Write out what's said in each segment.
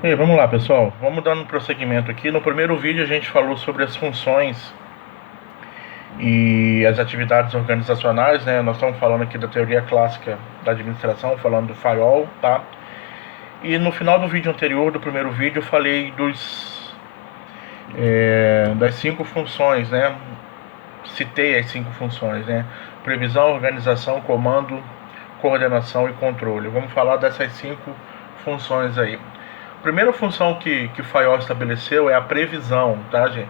E aí, vamos lá, pessoal. Vamos dando prosseguimento aqui. No primeiro vídeo a gente falou sobre as funções e as atividades organizacionais, né? Nós estamos falando aqui da teoria clássica da administração, falando do FAIOL, tá? E no final do vídeo anterior, do primeiro vídeo, eu falei das 5 funções, né? Citei as 5 funções, né? Previsão, organização, comando, coordenação e controle. Vamos falar dessas 5 funções aí. A primeira função que o FAIOL estabeleceu é a previsão, tá, gente?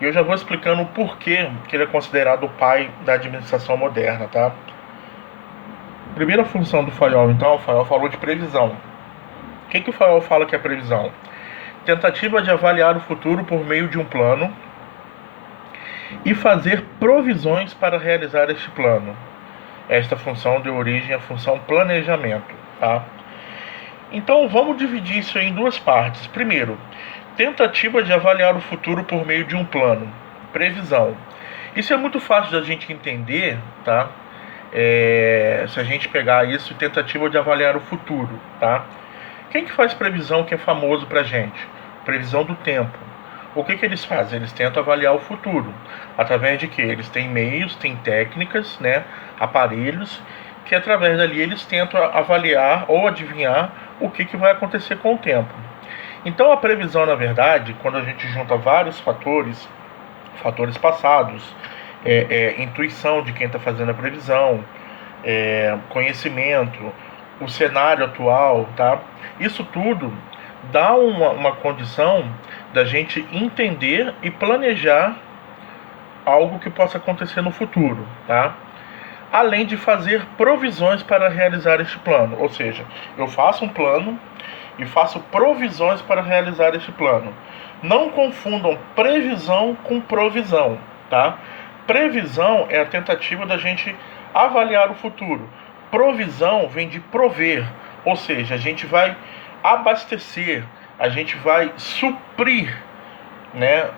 E eu já vou explicando o porquê que ele é considerado o pai da administração moderna, tá? Primeira função do FAIOL, então, o FAIOL falou de previsão. O que o FAIOL fala que é previsão? Tentativa de avaliar o futuro por meio de um plano e fazer provisões para realizar este plano. Esta função deu origem à função planejamento, tá? Então vamos dividir isso em duas partes. Primeiro, tentativa de avaliar o futuro por meio de um plano, previsão. Isso é muito fácil da gente entender, tá? Se a gente pegar isso, tentativa de avaliar o futuro, tá? Quem que faz previsão que é famoso pra gente? Previsão do tempo. O que eles fazem? Eles tentam avaliar o futuro. Através de quê? Eles têm meios, têm técnicas, né? Aparelhos, que através dali eles tentam avaliar ou adivinhar o que vai acontecer com o tempo. Então a previsão, na verdade, quando a gente junta vários fatores passados, intuição de quem está fazendo a previsão, conhecimento, o cenário atual, tá? Isso tudo dá uma condição da gente entender e planejar algo que possa acontecer no futuro, tá? Além de fazer provisões para realizar este plano. Ou seja, eu faço um plano e faço provisões para realizar este plano. Não confundam previsão com provisão, tá? Previsão é a tentativa da gente avaliar o futuro. Provisão vem de prover, ou seja, a gente vai abastecer, a gente vai suprir, né?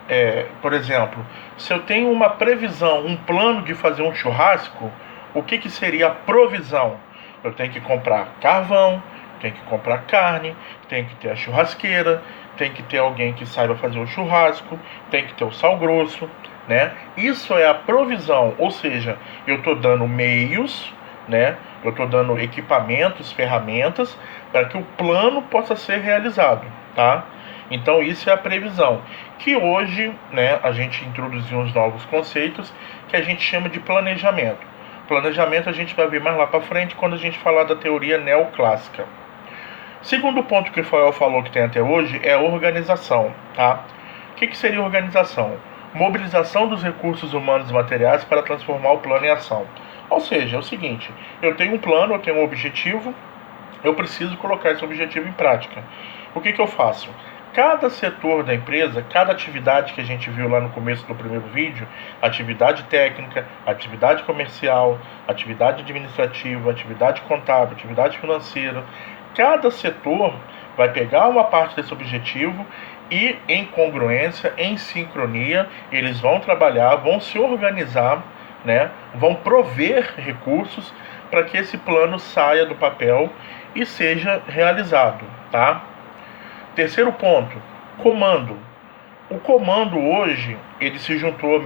Por exemplo, se eu tenho uma previsão, um plano de fazer um churrasco, o que seria a provisão? Eu tenho que comprar carvão, tenho que comprar carne, tenho que ter a churrasqueira, tem que ter alguém que saiba fazer o churrasco, tem que ter o sal grosso, né? Isso é a provisão, ou seja, eu estou dando meios, né? Eu estou dando equipamentos, ferramentas para que o plano possa ser realizado, tá? Então isso é a previsão, que hoje, né, a gente introduziu uns novos conceitos que a gente chama de planejamento. Planejamento a gente vai ver mais lá para frente quando a gente falar da teoria neoclássica. Segundo ponto que o Rafael falou que tem até hoje é a organização, tá? O que seria organização? Mobilização dos recursos humanos e materiais para transformar o plano em ação. Ou seja, é o seguinte, eu tenho um plano, eu tenho um objetivo, eu preciso colocar esse objetivo em prática. O que eu faço? Cada setor da empresa, cada atividade que a gente viu lá no começo do primeiro vídeo, atividade técnica, atividade comercial, atividade administrativa, atividade contábil, atividade financeira, cada setor vai pegar uma parte desse objetivo e, em congruência, em sincronia, eles vão trabalhar, vão se organizar, né? Vão prover recursos para que esse plano saia do papel e seja realizado, tá? Terceiro ponto, comando. O comando hoje, ele se juntou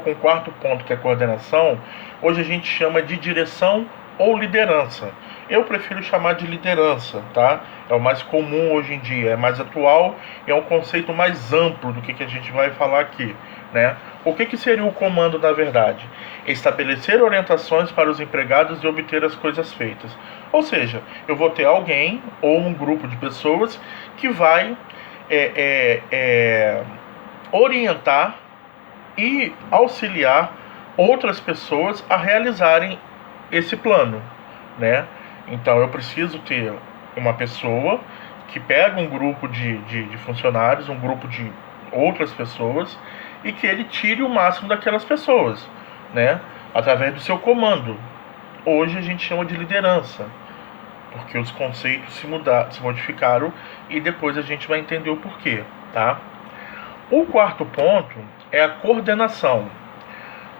com o quarto ponto, que é a coordenação. Hoje a gente chama de direção ou liderança. Eu prefiro chamar de liderança, tá? É o mais comum hoje em dia, é mais atual e é um conceito mais amplo do que a gente vai falar aqui, né? O que seria o comando na verdade? Estabelecer orientações para os empregados e obter as coisas feitas. Ou seja, eu vou ter alguém ou um grupo de pessoas que vai orientar e auxiliar outras pessoas a realizarem esse plano, né? Então eu preciso ter uma pessoa que pega um grupo de funcionários, um grupo de outras pessoas e que ele tire o máximo daquelas pessoas, né? Através do seu comando. Hoje a gente chama de liderança, porque os conceitos se modificaram e depois a gente vai entender o porquê, tá? O quarto ponto é a coordenação,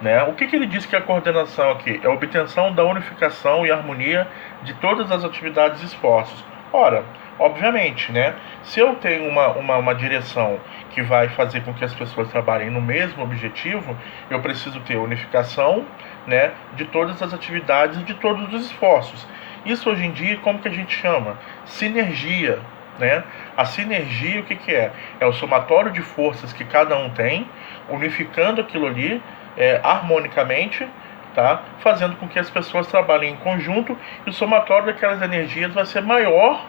né? O que ele diz que é a coordenação aqui? É a obtenção da unificação e harmonia de todas as atividades e esforços. Ora, Obviamente, né? Se eu tenho uma direção que vai fazer com que as pessoas trabalhem no mesmo objetivo, eu preciso ter unificação, né, de todas as atividades e de todos os esforços. Isso hoje em dia, como que a gente chama? Sinergia, né? A sinergia, o que que é? É o somatório de forças que cada um tem, unificando aquilo ali harmonicamente, tá? Fazendo com que as pessoas trabalhem em conjunto, e o somatório daquelas energias vai ser maior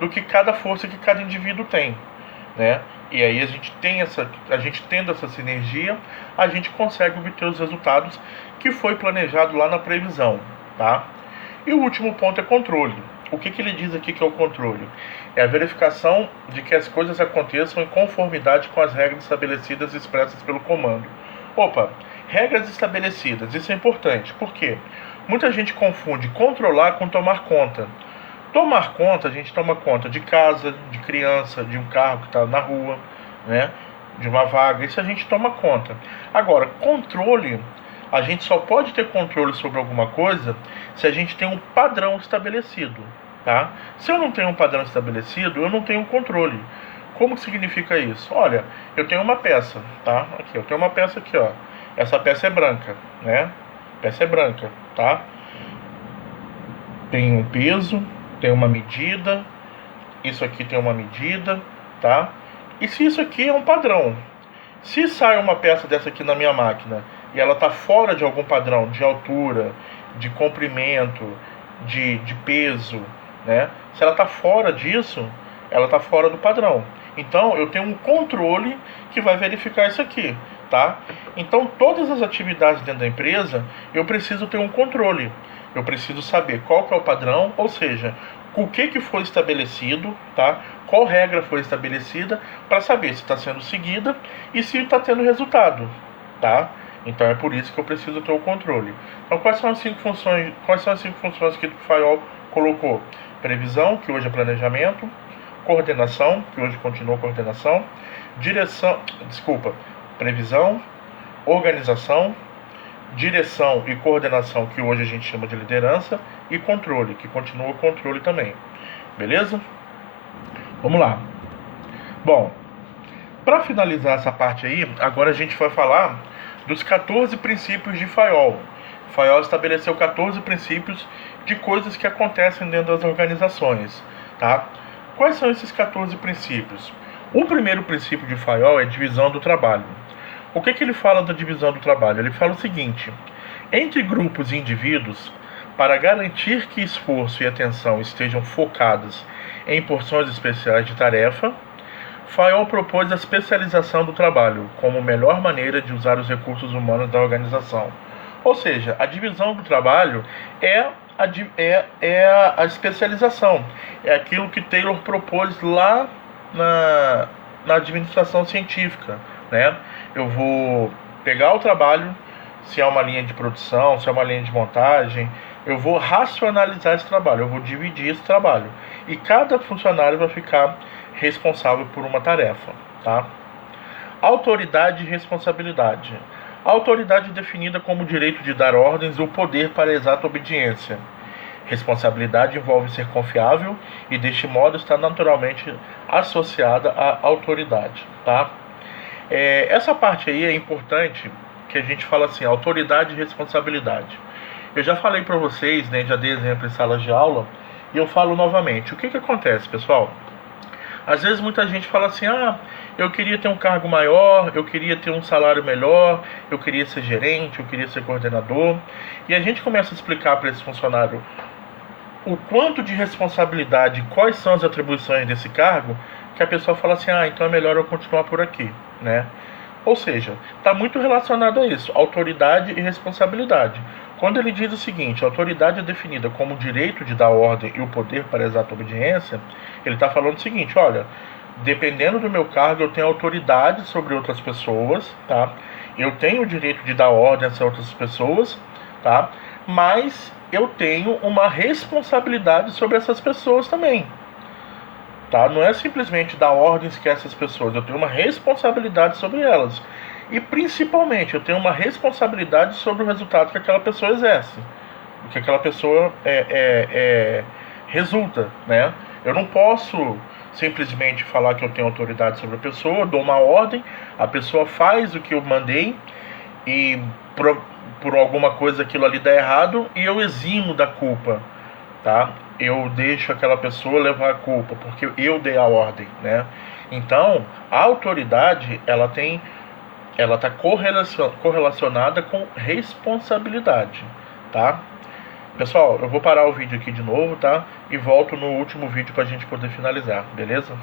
do que cada força que cada indivíduo tem, né? E aí a gente tendo essa sinergia, a gente consegue obter os resultados que foi planejado lá na previsão, tá? E o último ponto é controle. O que ele diz aqui que é o controle? É a verificação de que as coisas aconteçam em conformidade com as regras estabelecidas e expressas pelo comando. Opa, regras estabelecidas, isso é importante. Por quê? Muita gente confunde controlar com tomar conta. Tomar conta, a gente toma conta de casa, de criança, de um carro que está na rua, né? De uma vaga, isso a gente toma conta. Agora, controle, a gente só pode ter controle sobre alguma coisa se a gente tem um padrão estabelecido, tá? Se eu não tenho um padrão estabelecido, eu não tenho controle. Como que significa isso? Olha, eu tenho uma peça, tá? Aqui, eu tenho uma peça aqui, ó. Essa peça é branca, né? Peça é branca, tá? Tem um peso, tem uma medida, isso aqui tem uma medida, tá? E se isso aqui é um padrão, se sai uma peça dessa aqui na minha máquina e ela está fora de algum padrão de altura, de comprimento, de peso, né? Se ela está fora disso, ela está fora do padrão. Então eu tenho um controle que vai verificar isso aqui, tá? Então todas as atividades dentro da empresa eu preciso ter um controle. Eu preciso saber qual que é o padrão, ou seja, o que foi estabelecido, tá? Qual regra foi estabelecida, para saber se está sendo seguida e se está tendo resultado, tá? Então é por isso que eu preciso ter o controle. Então quais são as 5 funções? Quais são as 5 funções que o Fayol colocou? Previsão, que hoje é planejamento; coordenação, que hoje continua coordenação; previsão, organização, direção e coordenação, que hoje a gente chama de liderança; e controle, que continua o controle também. Beleza? Vamos lá. Bom, para finalizar essa parte aí, agora a gente vai falar dos 14 princípios de Fayol. Fayol estabeleceu 14 princípios de coisas que acontecem dentro das organizações, tá? Quais são esses 14 princípios? O primeiro princípio de Fayol é divisão do trabalho. O que ele fala da divisão do trabalho? Ele fala o seguinte: entre grupos e indivíduos, para garantir que esforço e atenção estejam focados em porções especiais de tarefa, Fayol propôs a especialização do trabalho como melhor maneira de usar os recursos humanos da organização. Ou seja, a divisão do trabalho é a especialização. É aquilo que Taylor propôs lá na administração científica, né? Eu vou pegar o trabalho, se é uma linha de produção, se é uma linha de montagem, eu vou racionalizar esse trabalho, eu vou dividir esse trabalho. E cada funcionário vai ficar responsável por uma tarefa, tá? Autoridade e responsabilidade. A autoridade é definida como o direito de dar ordens ou poder para a exata obediência. Responsabilidade envolve ser confiável e, deste modo, está naturalmente associada à autoridade, tá? Essa parte aí é importante, que a gente fala assim, autoridade e responsabilidade. Eu já falei para vocês, né, já dei exemplo em salas de aula, e eu falo novamente. O que acontece, pessoal? Às vezes muita gente fala assim, eu queria ter um cargo maior, eu queria ter um salário melhor, eu queria ser gerente, eu queria ser coordenador. E a gente começa a explicar para esse funcionário o quanto de responsabilidade, quais são as atribuições desse cargo, que a pessoa fala assim, então é melhor eu continuar por aqui, né? Ou seja, está muito relacionado a isso, autoridade e responsabilidade. Quando ele diz o seguinte, a autoridade é definida como o direito de dar ordem e o poder para a exata obediência, ele está falando o seguinte, olha, dependendo do meu cargo, eu tenho autoridade sobre outras pessoas, tá? Eu tenho o direito de dar ordem a essas outras pessoas, tá? Mas eu tenho uma responsabilidade sobre essas pessoas também, tá? Não é simplesmente dar ordens que essas pessoas, eu tenho uma responsabilidade sobre elas. E principalmente, eu tenho uma responsabilidade sobre o resultado que aquela pessoa exerce, o que aquela pessoa resulta, né? Eu não posso simplesmente falar que eu tenho autoridade sobre a pessoa, dou uma ordem, a pessoa faz o que eu mandei e por alguma coisa aquilo ali dá errado e eu eximo da culpa, tá? Eu deixo aquela pessoa levar a culpa porque eu dei a ordem, né? Então, a autoridade, ela está correlacionada com responsabilidade, tá? Pessoal, eu vou parar o vídeo aqui de novo, tá? E volto no último vídeo para a gente poder finalizar, beleza?